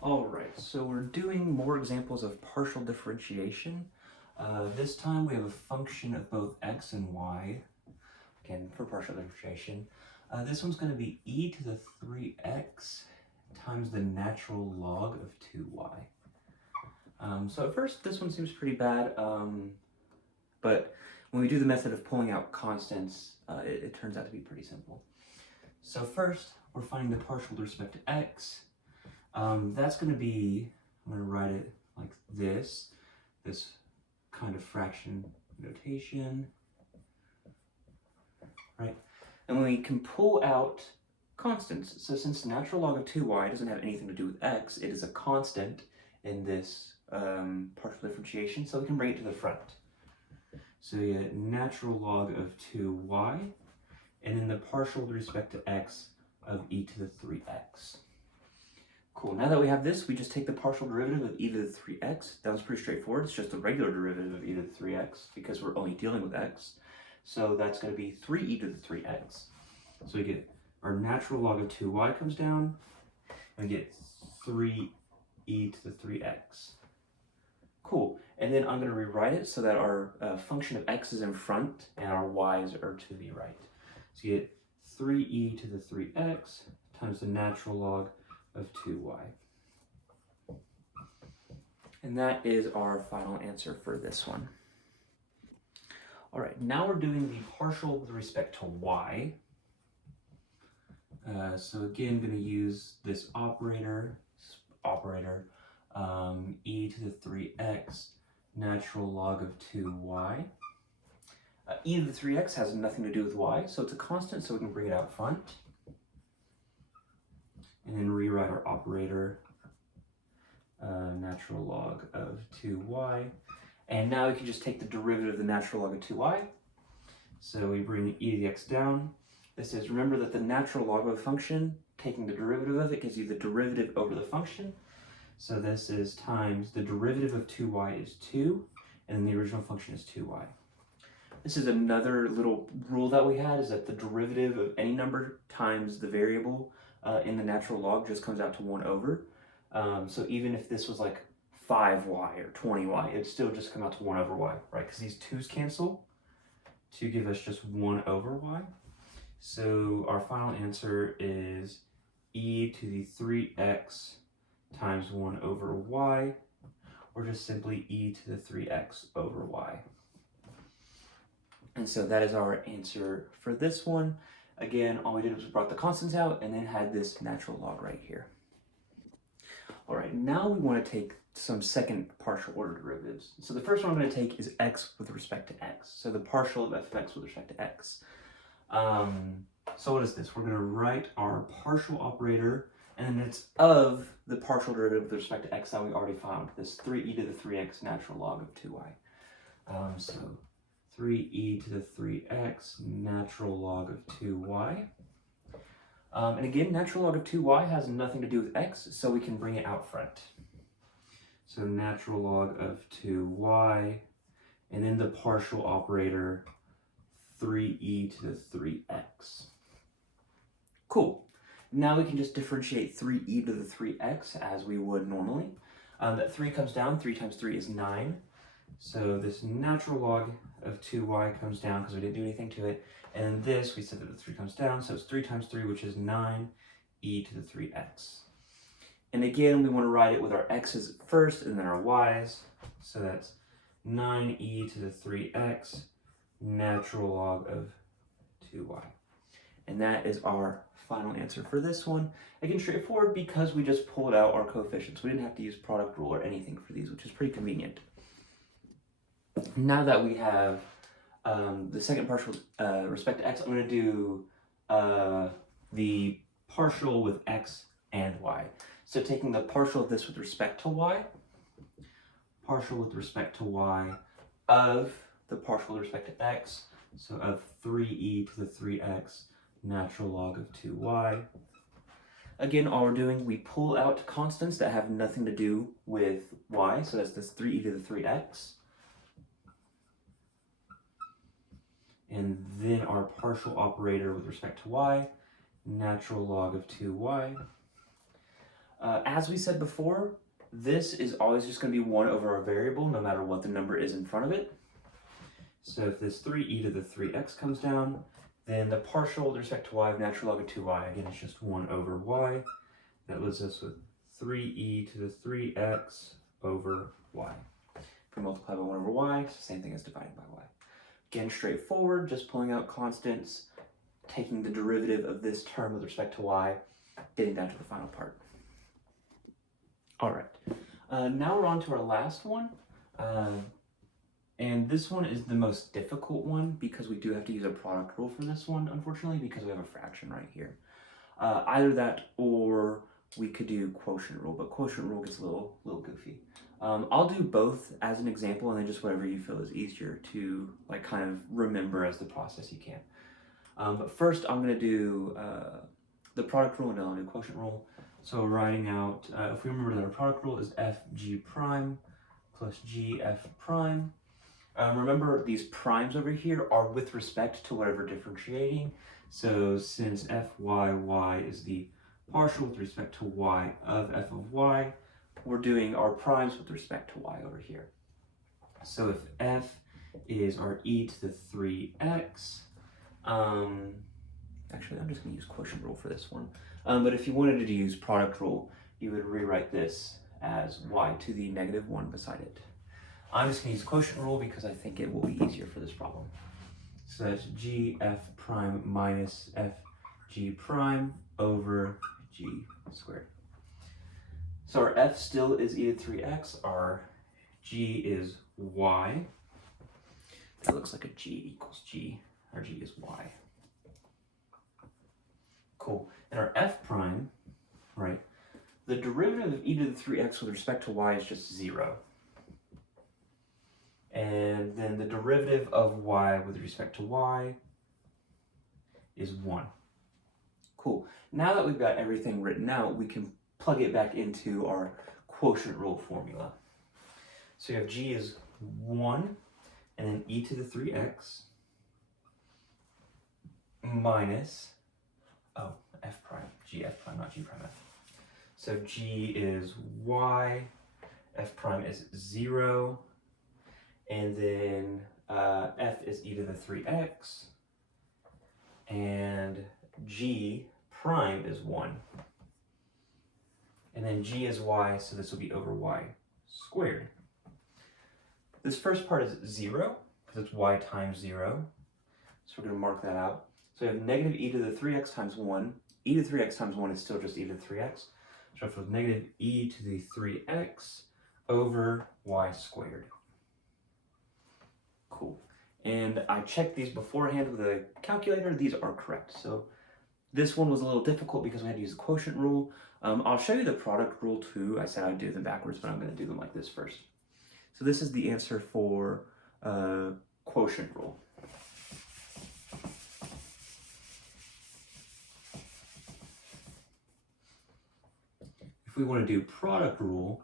Alright, so we're doing more examples of partial differentiation. This time we have a function of both x and y, again for partial differentiation. This one's going to be e to the 3x times the natural log of 2y. So at first this one seems pretty bad, but when we do the method of pulling out constants, it turns out to be pretty simple. So first, we're finding the partial with respect to x. That's going to be, I'm going to write it like this kind of fraction notation, right? And when we can pull out constants, so since the natural log of 2y doesn't have anything to do with x, it is a constant in this partial differentiation, so we can bring it to the front. So you get natural log of 2y, and then the partial with respect to x of e to the 3x. Cool, now that we have this, we just take the partial derivative of e to the 3x. That was pretty straightforward. It's just a regular derivative of e to the 3x because we're only dealing with x. So that's going to be 3e to the 3x. So we get our natural log of 2y comes down, and we get 3e to the 3x. Cool, and then I'm going to rewrite it so that our function of x is in front and our y's are to the right. So you get 3e to the 3x times the natural log of 2y. And that is our final answer for this one. All right, now we're doing the partial with respect to y. So again, I'm going to use this operator, e to the 3x natural log of 2y. E to the 3x has nothing to do with y, so it's a constant, so we can bring it out front. And then rewrite our operator, natural log of 2y. And now we can just take the derivative of the natural log of 2y. So we bring e to the x down. This is, remember that the natural log of a function, taking the derivative of it gives you the derivative over the function. So this is times the derivative of 2y is 2, and then the original function is 2y. This is another little rule that we had, is that the derivative of any number times the variable in the natural log just comes out to 1 over. So even if this was like 5y or 20y, it'd still just come out to 1 over y, right? Because these 2's cancel to give us just 1 over y. So our final answer is e to the 3x times 1 over y, or just simply e to the 3x over y. And so that is our answer for this one. Again, all we did was we brought the constants out and then had this natural log right here. All right, now we want to take some second partial order derivatives. So the first one I'm going to take is x with respect to x. So the partial of f of x with respect to x. So what is this? We're going to write our partial operator, and it's of the partial derivative with respect to x that we already found, this 3e to the 3x natural log of 2y. So 3e to the 3x natural log of 2y. And again, natural log of 2y has nothing to do with x, so we can bring it out front. So natural log of 2y, and then the partial operator, 3e to the 3x. Cool. Now we can just differentiate 3e to the 3x as we would normally. That 3 comes down, 3 times 3 is 9. So this natural log of 2y comes down because we didn't do anything to it. And this, we said that the 3 comes down, so it's 3 times 3, which is 9, e to the 3x. And again, we want to write it with our x's first and then our y's. So that's 9e to the 3x natural log of 2y. And that is our final answer for this one. Again, straightforward because we just pulled out our coefficients. We didn't have to use product rule or anything for these, which is pretty convenient. Now that we have the second partial respect to x, I'm going to do the partial with x and y. So taking the partial of this with respect to y, partial with respect to y of the partial with respect to x, so of 3e to the 3x natural log of 2y. Again, all we're doing, we pull out constants that have nothing to do with y, so that's this 3e to the 3x. And then our partial operator with respect to y, natural log of 2y. As we said before, this is always just going to be 1 over our variable, no matter what the number is in front of it. So if this 3e to the 3x comes down, then the partial with respect to y of natural log of 2y, again, is just 1 over y. That leaves us with 3e to the 3x over y. If we multiply by 1 over y, it's the same thing as dividing by y. Again, straightforward, just pulling out constants, taking the derivative of this term with respect to y, getting down to the final part. All right, now we're on to our last one. And this one is the most difficult one because we do have to use a product rule for this one, unfortunately, because we have a fraction right here. Either that or we could do quotient rule, but quotient rule gets a little goofy. I'll do both as an example and then just whatever you feel is easier to like kind of remember as the process you can. But first I'm gonna do the product rule and then I'll do quotient rule. So writing out, if we remember that our product rule is fg prime plus gf prime. Remember these primes over here are with respect to whatever differentiating. So since fyy is the partial with respect to y of f of y, we're doing our primes with respect to y over here. So if f is our e to the 3x, actually I'm just going to use quotient rule for this one. But if you wanted to use product rule, you would rewrite this as y to the negative 1 beside it. I'm just going to use quotient rule because I think it will be easier for this problem. So that's gf prime minus fg prime over g squared. So our f still is e to 3x, our g is y. That looks like a g equals g, our g is y. Cool. And our f prime, right, the derivative of e to the 3x with respect to y is just 0. And then the derivative of y with respect to y is 1. Cool. Now that we've got everything written out, we can plug it back into our quotient rule formula. So you have g is 1, and then e to the 3x minus, f prime, gf prime, not g prime f. So g is y, f prime is 0, and then f is e to the 3x, and g prime is 1. And then g is y, so this will be over y squared. This first part is 0, because it's y times 0. So we're going to mark that out. So we have negative e to the 3x times 1. E to the 3x times 1 is still just e to the 3x. So it was negative e to the 3x over y squared. Cool. And I checked these beforehand with a calculator. These are correct. So this one was a little difficult because we had to use the quotient rule. I'll show you the product rule too. I said I'd do them backwards, but I'm going to do them like this first. So this is the answer for quotient rule. If we want to do product rule,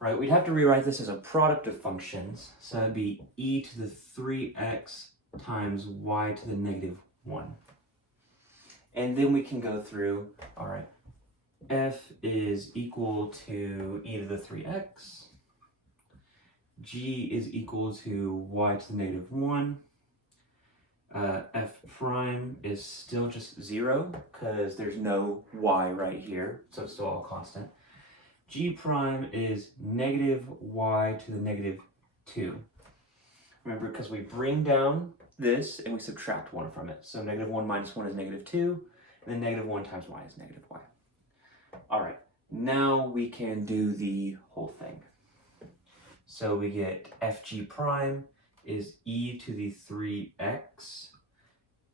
right, we'd have to rewrite this as a product of functions. So that'd be e to the 3x times y to the negative 1. And then we can go through, all right, f is equal to e to the 3x, g is equal to y to the negative 1, f prime is still just 0 because there's no y right here, so it's still all constant. G prime is negative y to the negative 2. Remember, because we bring down this and we subtract 1 from it. So negative 1 minus 1 is negative 2, and then negative 1 times y is negative y. All right, now we can do the whole thing. So we get fg prime is e to the 3x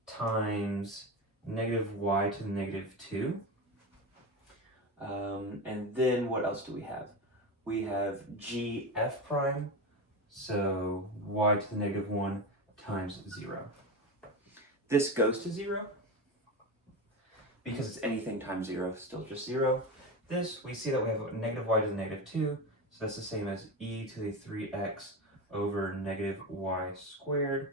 times negative y to the negative 2. And then what else do we have? We have gf prime, so y to the negative 1 times 0. This goes to 0 because it's anything times 0, still just 0. This, we see that we have negative y to the negative 2, so that's the same as e to the 3x over negative y squared,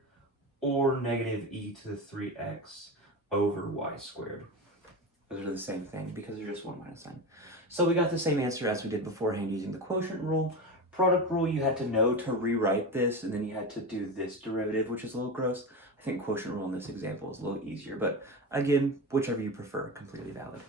or negative e to the 3x over y squared. Those are the same thing because they're just 1 minus sign. So we got the same answer as we did beforehand using the quotient rule. Product rule, you had to know to rewrite this, and then you had to do this derivative, which is a little gross. I think quotient rule in this example is a little easier, but again, whichever you prefer, completely valid.